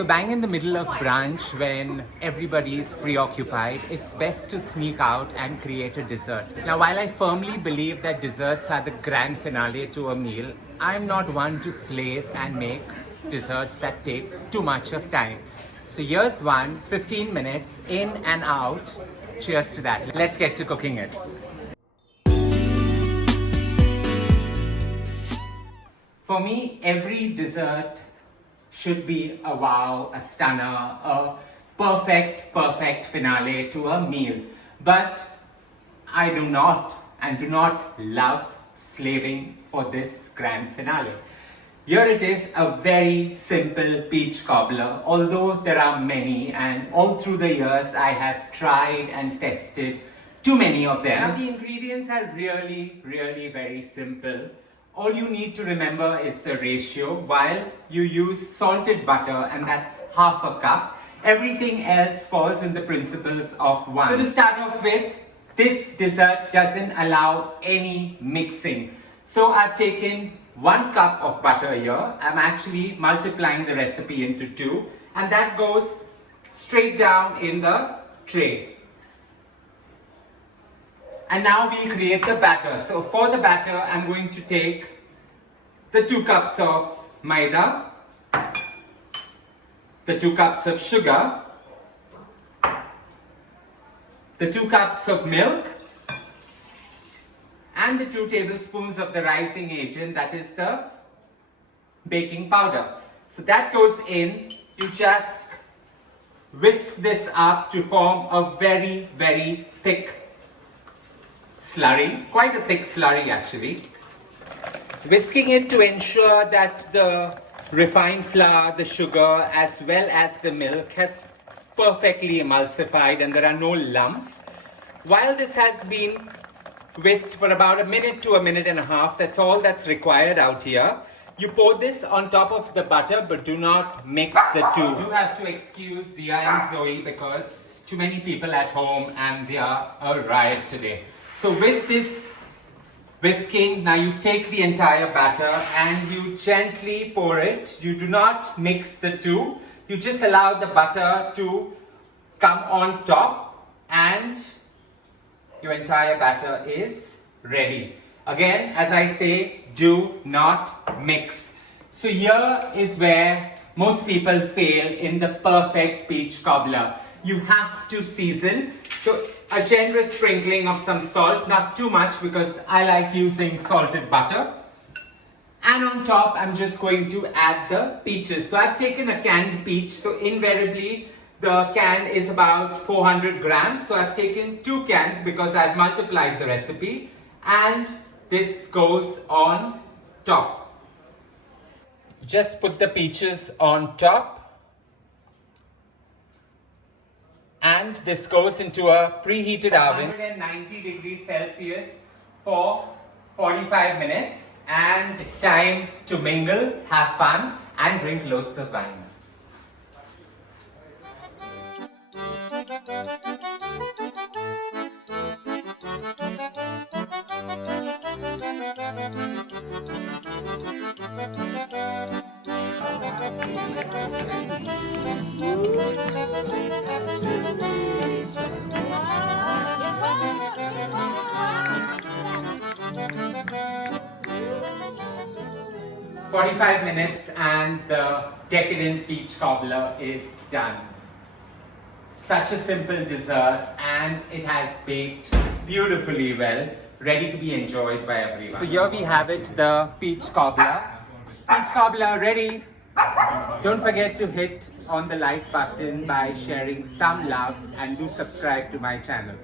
So bang in the middle of brunch when everybody's preoccupied, it's best to sneak out and create a dessert. Now, while I firmly believe that desserts are the grand finale to a meal, I'm not one to slave and make desserts that take too much of time. So here's one, 15 minutes in and out. Cheers to that. Let's get to cooking it. For me, every dessert should be a wow, a stunner, a perfect finale to a meal. But I do not love slaving for this grand finale. Here it is, a very simple peach cobbler, although there are many, and all through the years I have tried and tested too many of them. Now the ingredients are really very simple. All you need to remember is the ratio. While you use salted butter, and that's half a cup, everything else falls in the principles of one. So to start off with, this dessert doesn't allow any mixing. So I've taken 1 cup of butter here. I'm actually multiplying the recipe into 2, and that goes straight down in the tray. And now we'll create the batter. So for the batter, I'm going to take the 2 cups of maida, the 2 cups of sugar, the 2 cups of milk, and the 2 tablespoons of the rising agent, that is the baking powder. So that goes in. You just whisk this up to form a very thick slurry, quite a thick slurry actually. Whisking it to ensure that the refined flour, the sugar, as well as the milk has perfectly emulsified and there are no lumps. While this has been whisked for about 1 minute to 1.5 minutes, that's all that's required out here. You pour this on top of the butter, but do not mix the two. You do have to excuse Zia and Zoe because too many people at home and they are a riot today. So with this whisking, now you take the entire batter and you gently pour it. You do not mix the two. You just allow the butter to come on top and your entire batter is ready. Again, as I say, do not mix. So here is where most people fail in the perfect peach cobbler. You have to season. So a generous sprinkling of some salt, not too much because I like using salted butter. And on top, I'm just going to add the peaches. So I've taken a canned peach. So invariably, the can is about 400 grams. So I've taken 2 cans because I've multiplied the recipe. And this goes on top. Just put the peaches on top. And this goes into a preheated oven, 190 degrees Celsius for 45 minutes. And it's time to mingle, have fun, and drink loads of wine. "45 minutes and the decadent peach cobbler is done." Such a simple dessert, and it has baked beautifully well, ready to be enjoyed by everyone. So here we have it, the peach cobbler. Peach cobbler ready. Don't forget to hit on the like button by sharing some love, and do subscribe to my channel.